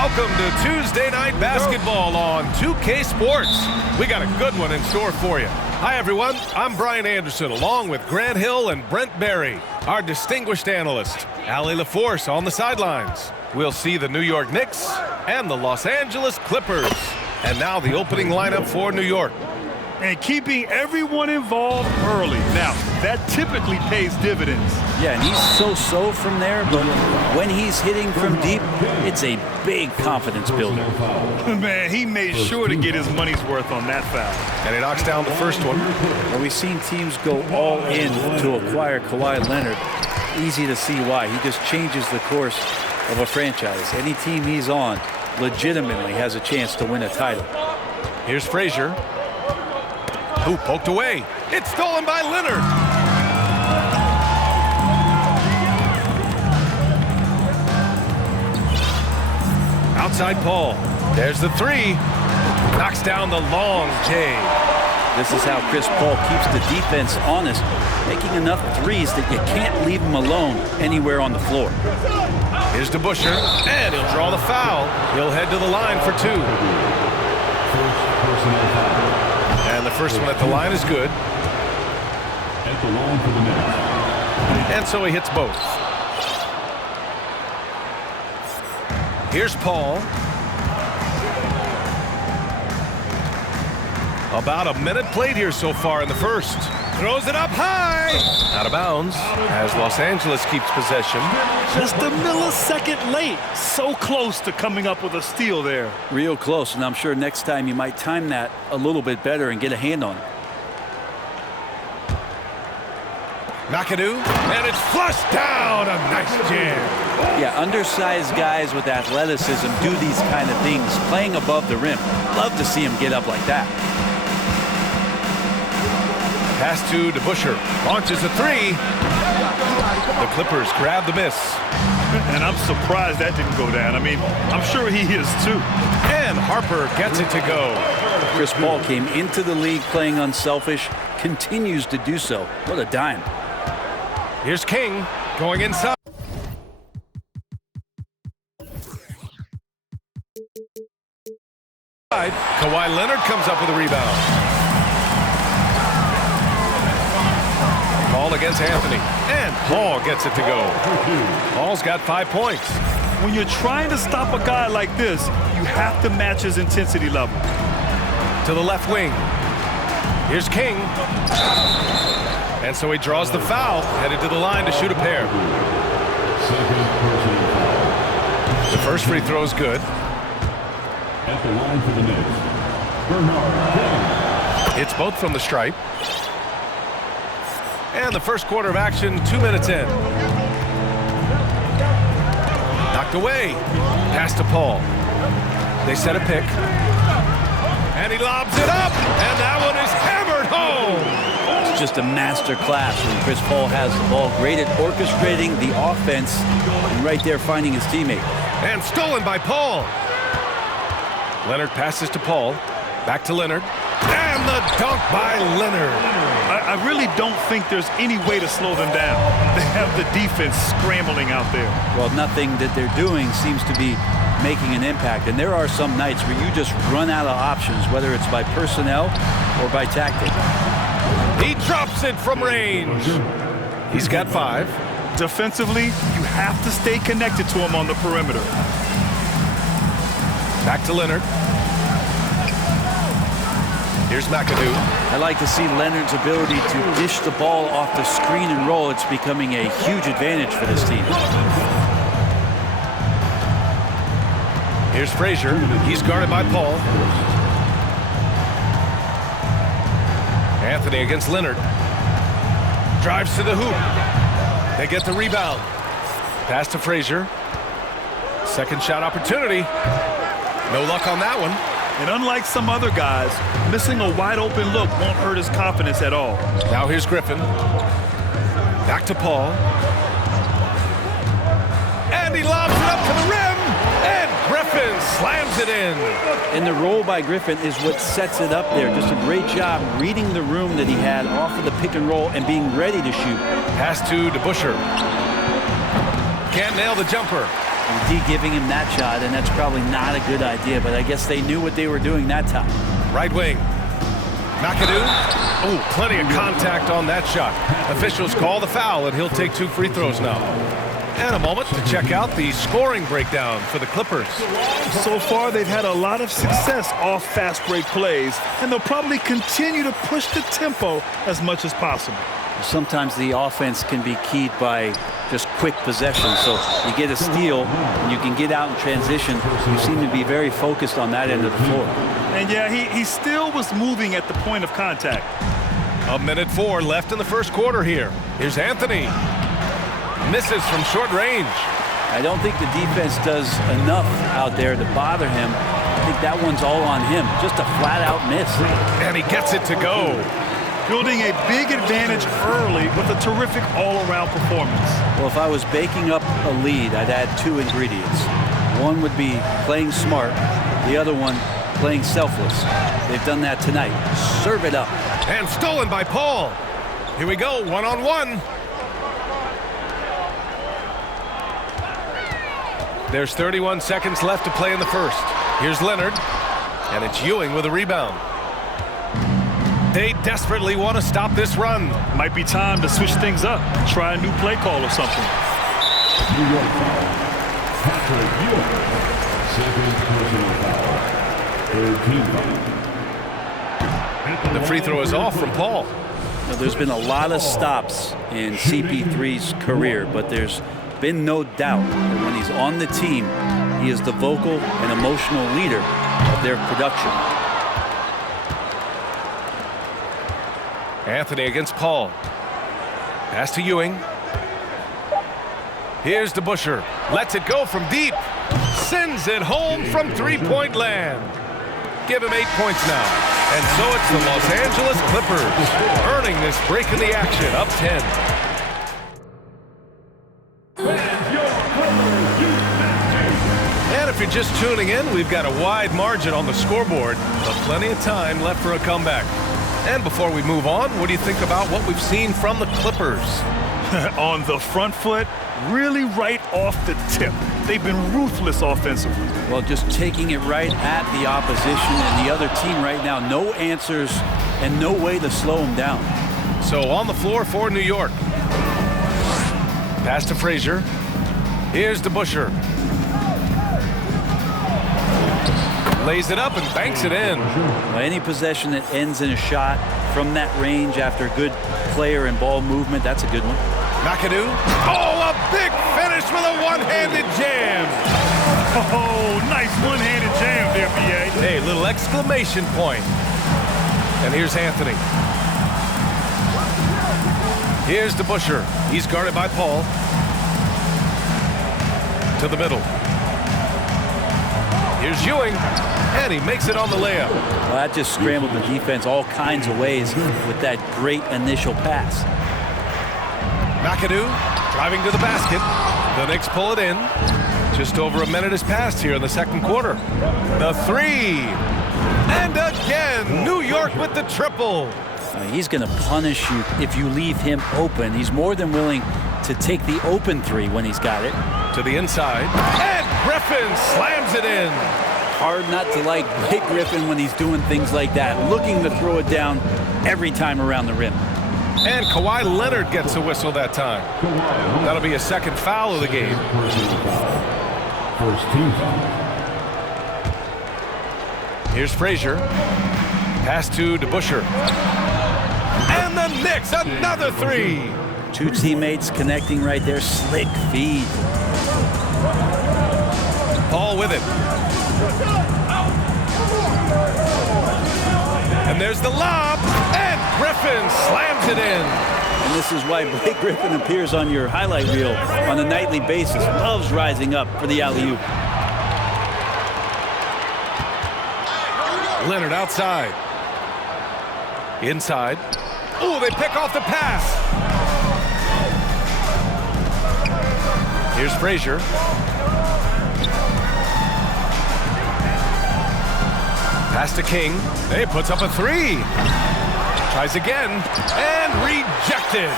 Welcome to Tuesday Night Basketball on 2K Sports. We got a good one in store for you. Hi, everyone. I'm Brian Anderson, along with Grant Hill and Brent Barry. Our distinguished analyst, Allie LaForce, on the sidelines. We'll see the New York Knicks and the Los Angeles Clippers. And now the opening lineup for New York. And keeping everyone involved early. Now, that typically pays dividends. Yeah, and he's so-so from there, but when he's hitting from deep, it's a big confidence builder. Man, he made sure to get his money's worth on that foul. And he knocks down the first one. Well, we've seen teams go all in to acquire Kawhi Leonard. Easy to see why. He just changes the course of a franchise. Any team he's on legitimately has a chance to win a title. Here's Frazier. Who poked away. It's stolen by Leonard. Outside Paul. There's the three. Knocks down the long J. This is how Chris Paul keeps the defense honest, making enough threes that you can't leave him alone anywhere on the floor. Here's DeBusschere, and he'll draw the foul. He'll head to the line for two. And the first one at the line is good. At the line for the Knicks. And so he hits both. Here's Paul. About a minute played here so far in the first. Throws it up high. Out of bounds as Los Angeles keeps possession. Just a millisecond late. So close to coming up with a steal there. Real close, and I'm sure next time you might time that a little bit better and get a hand on it. McAdoo, and it's flushed down. A nice jam. Yeah, undersized guys with athleticism do these kind of things, playing above the rim. Love to see him get up like that. Pass to DeBusschere. Launches a three. The Clippers grab the miss. And I'm surprised that didn't go down. I mean, I'm sure he is too. And Harper gets it to go. Chris Paul came into the league playing unselfish, continues to do so. What a dime. Here's King going inside. Kawhi Leonard comes up with a rebound. Ball against Anthony, and Paul gets it to go. Paul's got 5 points. When you're trying to stop a guy like this, you have to match his intensity level. To the left wing. Here's King. And so he draws the foul, headed to the line to shoot a pair. The first free throw is good. At the line for the Knicks, Bernard King. It's both from the stripe. And the first quarter of action, 2 minutes in. Knocked away. Pass to Paul. They set a pick. And he lobs it up. And that one is hammered home. It's just a master class when Chris Paul has the ball. Great at orchestrating the offense and right there finding his teammate. And stolen by Paul. Leonard passes to Paul. Back to Leonard. And the dunk by Leonard. I really don't think there's any way to slow them down. They have the defense scrambling out there. Well, nothing that they're doing seems to be making an impact. And there are some nights where you just run out of options, whether it's by personnel or by tactic. He drops it from range. He's got 5. Defensively, you have to stay connected to him on the perimeter. Back to Leonard. Here's McAdoo. I like to see Leonard's ability to dish the ball off the screen and roll. It's becoming a huge advantage for this team. Here's Frazier. He's guarded by Paul. Anthony against Leonard. Drives to the hoop. They get the rebound. Pass to Frazier. Second shot opportunity. No luck on that one. And unlike some other guys, missing a wide-open look won't hurt his confidence at all. Now here's Griffin. Back to Paul. And he lobs it up to the rim. And Griffin slams it in. And the roll by Griffin is what sets it up there. Just a great job reading the room that he had off of the pick and roll and being ready to shoot. Pass to DeBusschere. Can't nail the jumper. D giving him that shot, and that's probably not a good idea, but I guess they knew what they were doing that time. Right wing. McAdoo. Oh, plenty of contact on that shot. Officials call the foul, and he'll take 2 free throws now. And a moment to check out the scoring breakdown for the Clippers. So far, they've had a lot of success off fast break plays, and they'll probably continue to push the tempo as much as possible. Sometimes the offense can be keyed by just quick possession. So you get a steal and you can get out in transition. You seem to be very focused on that end of the floor. And yeah, he still was moving at the point of contact. 1:04 left in the first quarter here. Here's Anthony. Misses from short range. I don't think the defense does enough out there to bother him. I think that one's all on him. Just a flat-out miss. And he gets it to go. Building a big advantage early with a terrific all-around performance. Well, if I was baking up a lead, I'd add 2 ingredients. One would be playing smart. The other one, playing selfless. They've done that tonight. Serve it up. And stolen by Paul. Here we go, one-on-one. There's 31 seconds left to play in the first. Here's Leonard. And it's Ewing with a rebound. They desperately want to stop this run. Might be time to switch things up. Try a new play call or something. New York foul. Patrick Ewing. Second personal foul. Third team foul. The free throw is off from Paul. Now, there's been a lot of stops in CP3's career, but there's been no doubt that when he's on the team, he is the vocal and emotional leader of their production. Anthony against Paul. Pass to Ewing. Here's DeBusschere. Lets it go from deep. Sends it home from three-point land. Give him 8 points now. And so it's the Los Angeles Clippers earning this break in the action, up 10. And if you're just tuning in, we've got a wide margin on the scoreboard, but plenty of time left for a comeback. And before we move on, what do you think about what we've seen from the Clippers? On the front foot, really right off the tip. They've been ruthless offensively. Well, just taking it right at the opposition and the other team right now. No answers and no way to slow them down. So on the floor for New York. Pass to Frazier. Here's DeBusschere. Lays it up and banks it in. Well, any possession that ends in a shot from that range after good player and ball movement, that's a good one. McAdoo. Oh, a big finish with a one-handed jam. Oh, nice one-handed jam there, B.A. Hey, little exclamation point. And here's Anthony. Here's DeBusschere. He's guarded by Paul. To the middle. Here's Ewing. And he makes it on the layup. Well, that just scrambled the defense all kinds of ways with that great initial pass. McAdoo driving to the basket. The Knicks pull it in. Just over a minute has passed here in the second quarter. The three. And again, New York with the triple. He's going to punish you if you leave him open. He's more than willing to take the open three when he's got it. To the inside. And Griffin slams it in. Hard not to like Blake Griffin when he's doing things like that, looking to throw it down every time around the rim. And Kawhi Leonard gets a whistle that time. That'll be a second foul of the game. First team foul. Here's Frazier. Pass to DeBusschere. And the Knicks, another three. 2 teammates connecting right there. Slick feed. Paul with it. And there's the lob. And Griffin slams it in. And this is why Blake Griffin appears on your highlight reel on a nightly basis. Loves rising up for the alley-oop. Leonard outside. Inside. Oh, they pick off the pass. Here's Frazier. Pass to King. He puts up a three. Tries again. And rejected.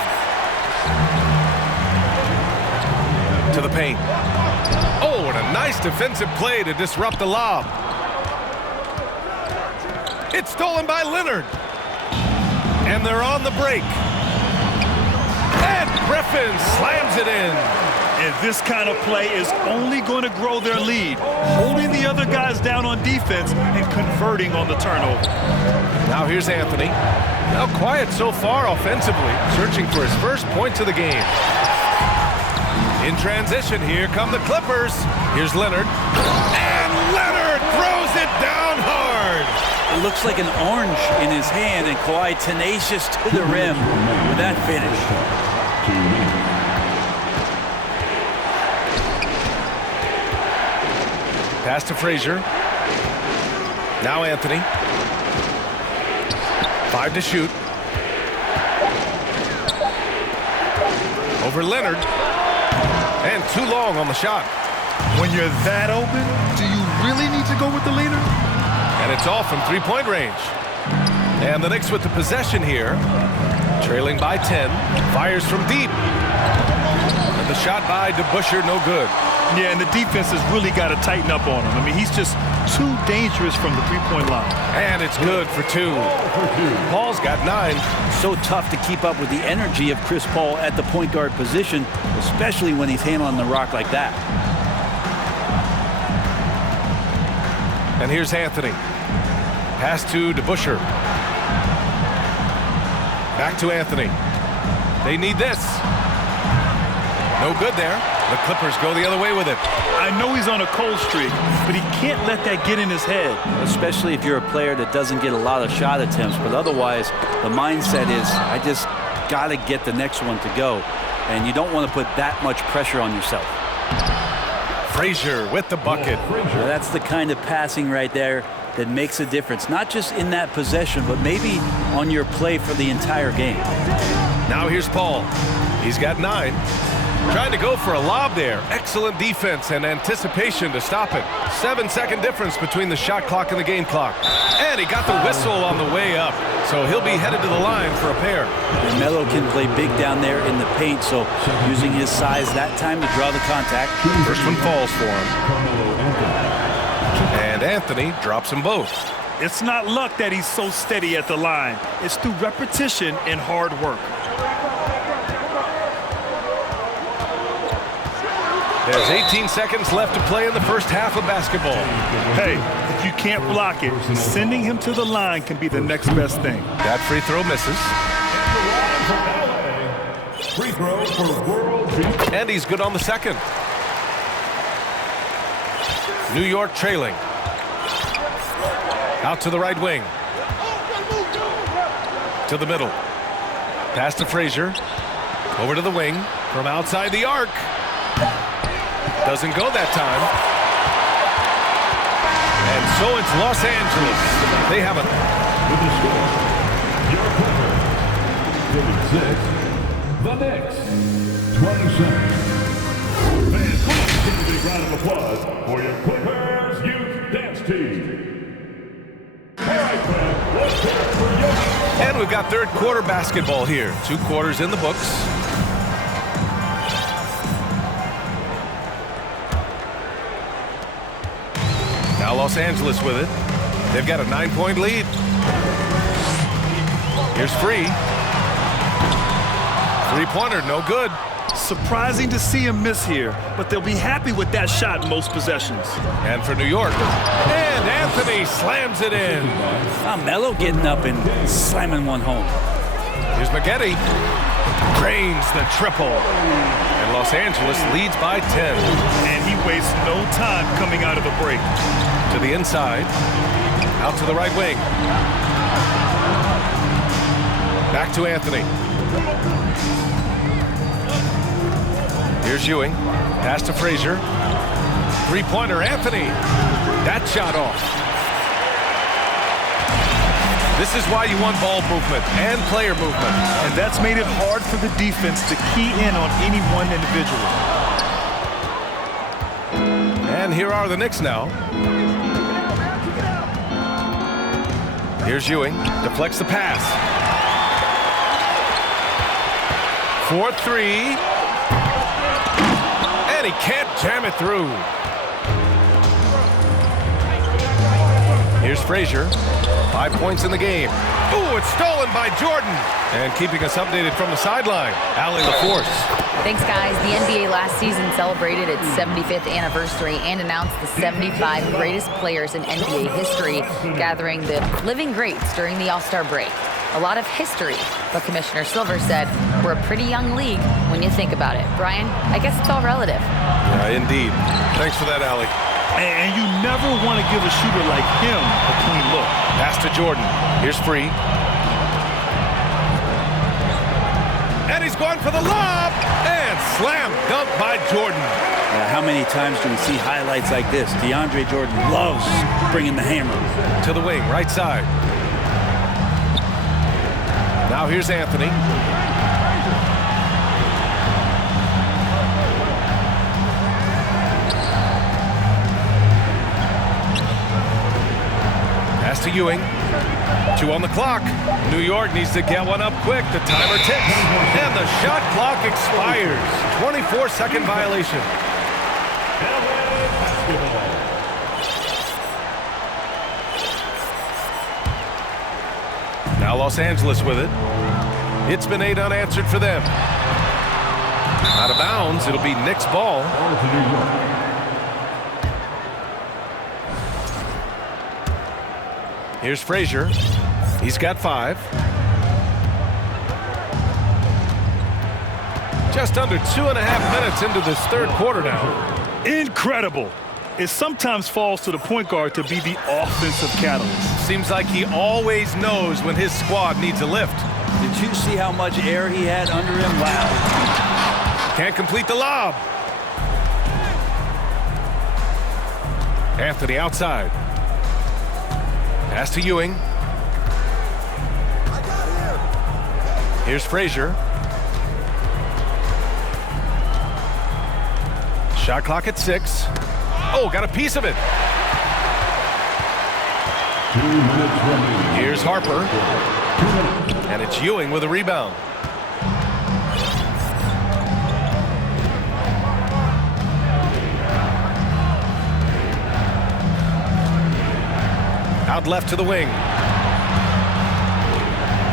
To the paint. Oh, and a nice defensive play to disrupt the lob. It's stolen by Leonard. And they're on the break. And Griffin slams it in. And this kind of play is only going to grow their lead, holding the other guys down on defense and converting on the turnover. Now here's Anthony. Now quiet so far offensively, searching for his first points of the game. In transition, here come the Clippers. Here's Leonard. And Leonard throws it down hard. It looks like an orange in his hand, and Kawhi tenacious to the rim with that finish. Pass to Frazier. Now Anthony. 5 to shoot. Over Leonard. And too long on the shot. When you're that open, do you really need to go with the leader? And it's off from three-point range. And the Knicks with the possession here. Trailing by 10. Fires from deep. And the shot by DeBusschere, no good. Yeah, and the defense has really got to tighten up on him. I mean, he's just too dangerous from the three-point line. And it's good for 2. Paul's got 9. So tough to keep up with the energy of Chris Paul at the point guard position, especially when he's handling the rock like that. And here's Anthony. Pass to DeBusschere. Back to Anthony. They need this. No good there. The Clippers go the other way with it. I know he's on a cold streak, but he can't let that get in his head. Especially if you're a player that doesn't get a lot of shot attempts, but otherwise the mindset is, I just got to get the next one to go. And you don't want to put that much pressure on yourself. Frazier with the bucket. Now that's the kind of passing right there that makes a difference, not just in that possession, but maybe on your play for the entire game. Now here's Paul. He's got 9. Trying to go for a lob there. Excellent defense and anticipation to stop it. 7-second difference between the shot clock and the game clock. And he got the whistle on the way up. So he'll be headed to the line for a pair. And Melo can play big down there in the paint, so using his size that time to draw the contact. First one falls for him. And Anthony drops them both. It's not luck that he's so steady at the line. It's through repetition and hard work. There's 18 seconds left to play in the first half of basketball. Hey, if you can't block it, sending him to the line can be the next best thing. That free throw misses. Free throw for World Beat. And he's good on the second. New York trailing. Out to the right wing. To the middle. Pass to Frazier. Over to the wing. From outside the arc. Doesn't go that time. And so it's Los Angeles. They have it. With the score, your Clippers. The Knicks. 20 seconds. Fans, please give a big round of applause for your Clippers Youth Dance Team. All right, fans, let's hear it for you. And we've got third quarter basketball here. 2 quarters in the books. Now Los Angeles with it. They've got a 9-point lead. Here's Free. Three-pointer, no good. Surprising to see him miss here, but they'll be happy with that shot in most possessions. And for New York. And Anthony slams it in. Melo getting up and slamming one home. Here's Maggette. Drains the triple. And Los Angeles leads by 10. And he wastes no time coming out of the break. To the inside. Out to the right wing. Back to Anthony. Here's Ewing. Pass to Frazier. Three-pointer, Anthony. That shot off. This is why you want ball movement and player movement. And that's made it hard for the defense to key in on any one individual. And here are the Knicks now. Here's Ewing. Deflects the pass. 4-3. And he can't jam it through. Here's Frazier. 5 points in the game. Ooh, it's stolen by Jordan. And keeping us updated from the sideline, Allie LaForce. Thanks, guys. The NBA last season celebrated its 75th anniversary and announced the 75 greatest players in NBA history, gathering the living greats during the All-Star break. A lot of history, but Commissioner Silver said we're a pretty young league when you think about it. Brian, I guess it's all relative. Yeah, indeed. Thanks for that, Allie. And you never want to give a shooter like him a clean look. Pass to Jordan. Here's Free. And he's going for the lob. And slam dunk by Jordan. How many times do we see highlights like this? DeAndre Jordan loves bringing the hammer. To the wing, right side. Now here's Anthony. Pass to Ewing. 2 on the clock. New York needs to get one up quick. The timer ticks. And the shot clock expires. 24-second violation. Now Los Angeles with it. It's been 8 unanswered for them. Out of bounds, it'll be Knicks ball. Here's Frazier. He's got 5. Just under 2.5 minutes into this third quarter now. Incredible. It sometimes falls to the point guard to be the offensive catalyst. Seems like he always knows when his squad needs a lift. Did you see how much air he had under him? Wow. Can't complete the lob. Anthony outside. Pass to Ewing. Here's Frazier. Shot clock at 6. Oh, got a piece of it. 2 minutes remaining. Here's Harper. And it's Ewing with a rebound. Out left to the wing.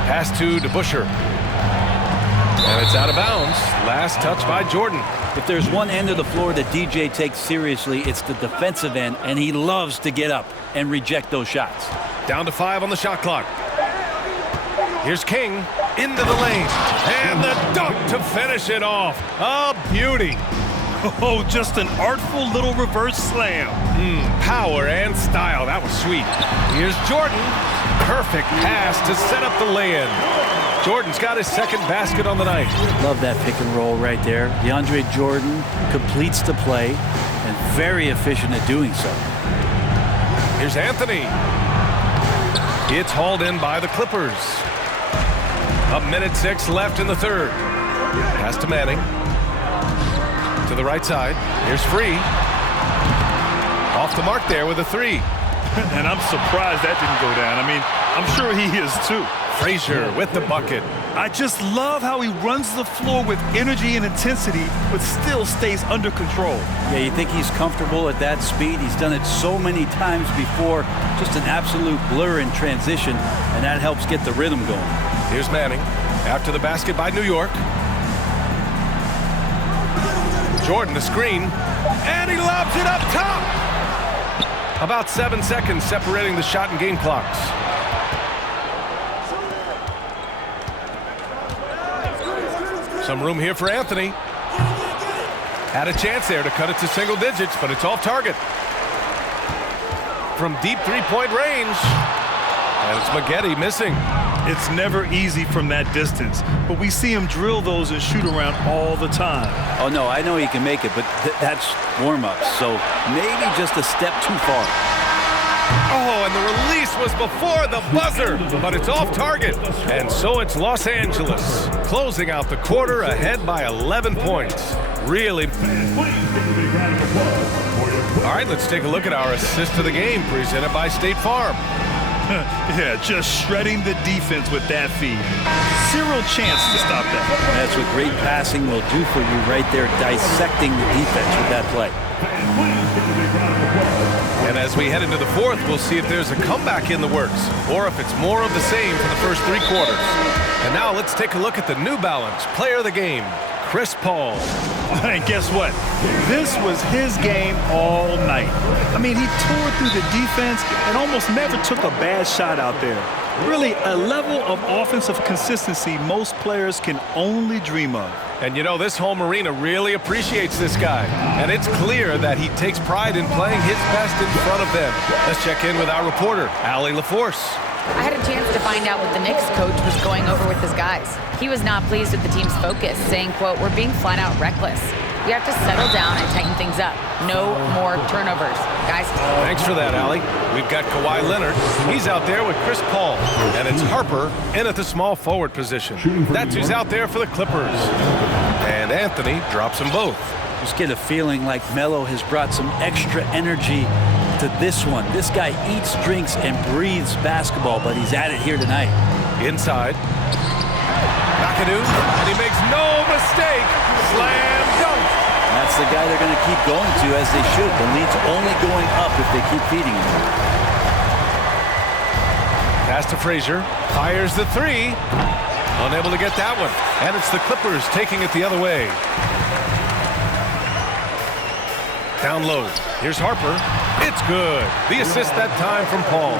Pass to DeBusschere. And it's out of bounds. Last touch by Jordan. If there's one end of the floor that DJ takes seriously, it's the defensive end, and he loves to get up and reject those shots. Down to 5 on the shot clock. Here's King into the lane. And the dunk to finish it off. A beauty. Oh, just an artful little reverse slam. Power and style. That was sweet. Here's Jordan. Perfect pass to set up the lay-in. Jordan's got his second basket on the night. Love that pick and roll right there. DeAndre Jordan completes the play and very efficient at doing so. Here's Anthony. It's hauled in by the Clippers. 1:06 left in the third. Pass to Manning. To the right side. Here's Free. Off the mark there with a 3. And I'm surprised that didn't go down. I mean, I'm sure he is too. Frazier with the bucket. I just love how he runs the floor with energy and intensity, but still stays under control. Yeah, you think he's comfortable at that speed? He's done it so many times before. Just an absolute blur in transition, and that helps get the rhythm going. Here's Manning. After the basket by New York. Jordan the screen. And he lobs it up top. About 7 seconds separating the shot and game clocks. Some room here for Anthony. Had a chance there to cut it to single digits, but it's off target. From deep three-point range. And it's Maggette missing. It's never easy from that distance, but we see him drill those and shoot around all the time. Oh, no, I know he can make it, but that's warm-up, so maybe just a step too far. Oh, and the release was before the buzzer, but it's off target. And so it's Los Angeles, closing out the quarter ahead by 11 points. Really. All right, let's take a look at our assist of the game, presented by State Farm. Yeah, just shredding the defense with that feed. Zero chance to stop that. That's what great passing will do for you right there, dissecting the defense with that play. And as we head into the fourth, we'll see if there's a comeback in the works or if it's more of the same for the first 3 quarters. And now let's take a look at the New Balance player of the game, Chris Paul. And guess what? This was his game all night. I mean, he tore through the defense and almost never took a bad shot out there. Really, a level of offensive consistency most players can only dream of. And you know, this home arena really appreciates this guy. And it's clear that he takes pride in playing his best in front of them. Let's check in with our reporter, Allie LaForce. I had a chance to find out what the Knicks coach was going over with his guys. He was not pleased with the team's focus, saying, quote, "We're being flat out reckless. We have to settle down and tighten things up. No more turnovers. Guys." Thanks for that, Allie. We've got Kawhi Leonard. He's out there with Chris Paul. And it's Harper in at the small forward position. That's who's out there for the Clippers. And Anthony drops them both. Just get a feeling like Melo has brought some extra energy to this one. This guy eats, drinks, and breathes basketball, but he's at it here tonight. Inside. McAdoo, and he makes no mistake. Slam dunk. That's the guy they're going to keep going to, as they should. The lead's only going up if they keep feeding him. Pass to Frazier. Fires the 3. Unable to get that one. And it's the Clippers taking it the other way. Down low. Here's Harper. It's good. The assist that time from Paul.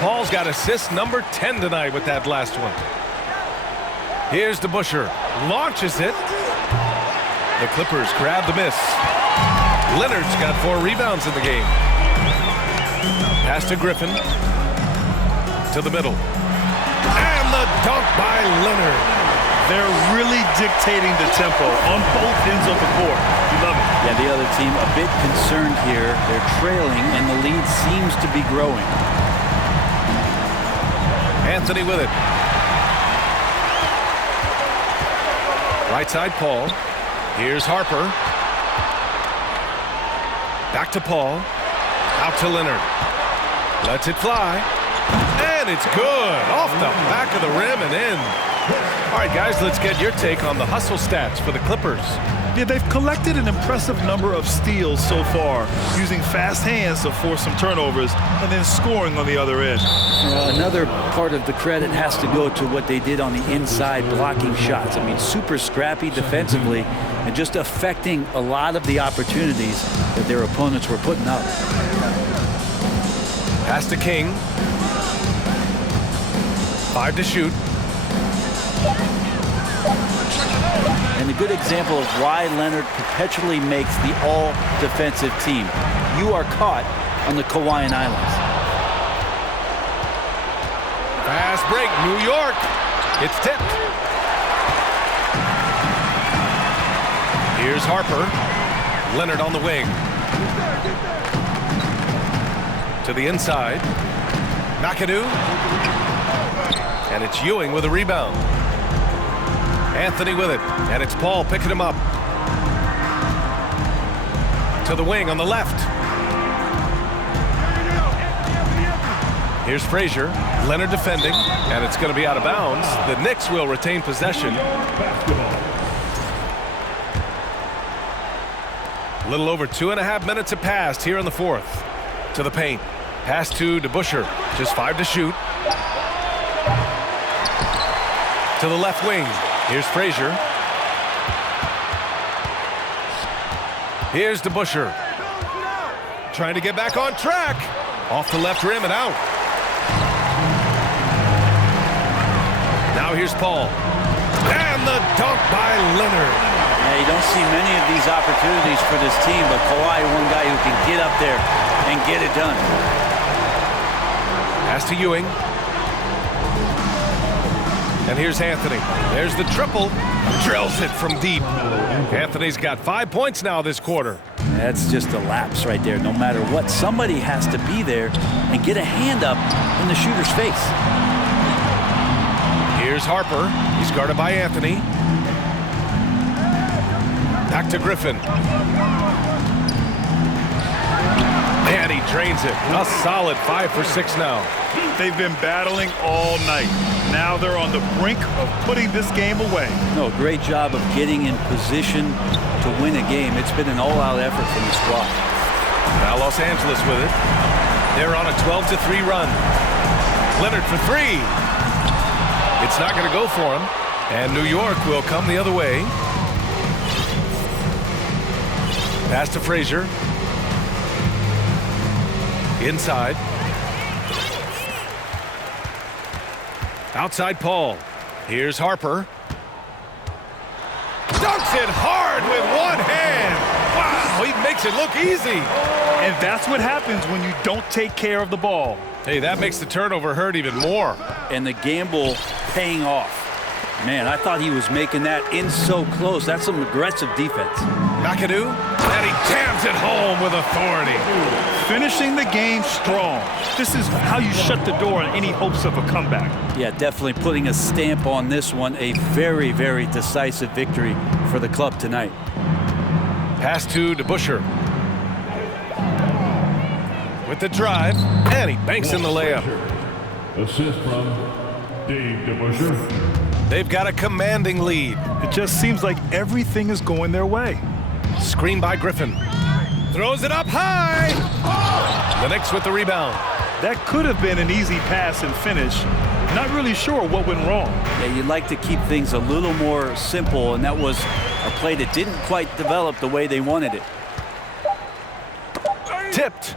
Paul's got assist number 10 tonight with that last one. Here's DeBusschere. Launches it. The Clippers grab the miss. Leonard's got 4 rebounds in the game. Pass to Griffin. To the middle. And the dunk by Leonard. They're really dictating the tempo on both ends of the court. You love it. Yeah, the other team a bit concerned here. They're trailing, and the lead seems to be growing. Anthony with it. Right side, Paul. Here's Harper. Back to Paul. Out to Leonard. Lets it fly. And it's good. Off the back of the rim and in. All right, guys, let's get your take on the hustle stats for the Clippers. Yeah, they've collected an impressive number of steals so far, using fast hands to force some turnovers and then scoring on the other end. Another part of the credit has to go to what they did on the inside, blocking shots. I mean, super scrappy defensively and just affecting a lot of the opportunities that their opponents were putting up. Pass to King. 5 to shoot. And a good example of why Leonard perpetually makes the all-defensive team. You are caught on the Hawaiian Islands. Fast break, New York. It's tipped. Here's Harper. Leonard on the wing. To the inside. McAdoo. And it's Ewing with a rebound. Anthony with it, and it's Paul picking him up. To the wing on the left. Here's Frazier. Leonard defending, and it's going to be out of bounds. The Knicks will retain possession. A little over 2.5 minutes have passed here in the fourth. To the paint. Pass to DeBusschere. Just 5 to shoot. To the left wing. Here's Frazier. Here's DeBusschere. Trying to get back on track. Off the left rim and out. Now here's Paul. And the dunk by Leonard. Yeah, you don't see many of these opportunities for this team, but Kawhi, one guy who can get up there and get it done. Pass to Ewing. And here's Anthony. There's the triple. Drills it from deep. Anthony's got 5 points now this quarter. That's just a lapse right there. No matter what, somebody has to be there and get a hand up in the shooter's face. Here's Harper. He's guarded by Anthony. Back to Griffin. And he drains it. A solid 5 for 6 now. They've been battling all night. Now they're on the brink of putting this game away. No, great job of getting in position to win a game. It's been an all-out effort from the squad. Now Los Angeles with it. They're on a 12-3 run. Leonard for three. It's not going to go for him. And New York will come the other way. Pass to Frazier. Inside. Outside Paul. Here's Harper. Dunks it hard with one hand. Wow, he makes it look easy. And that's what happens when you don't take care of the ball. Hey, that makes the turnover hurt even more. And the gamble paying off. Man, I thought he was making that in so close. That's some aggressive defense. McAdoo, and he jams it home with authority. Finishing the game strong. This is how you shut the door on any hopes of a comeback. Yeah, definitely putting a stamp on this one. A very, very decisive victory for the club tonight. Pass to DeBusschere. With the drive, and he banks in the layup. Assist from Dave DeBusschere. They've got a commanding lead. It just seems like everything is going their way. Screen by Griffin. Throws it up high. The Knicks with the rebound. That could have been an easy pass and finish. Not really sure what went wrong. Yeah, you'd like to keep things a little more simple, and that was a play that didn't quite develop the way they wanted it. Tipped.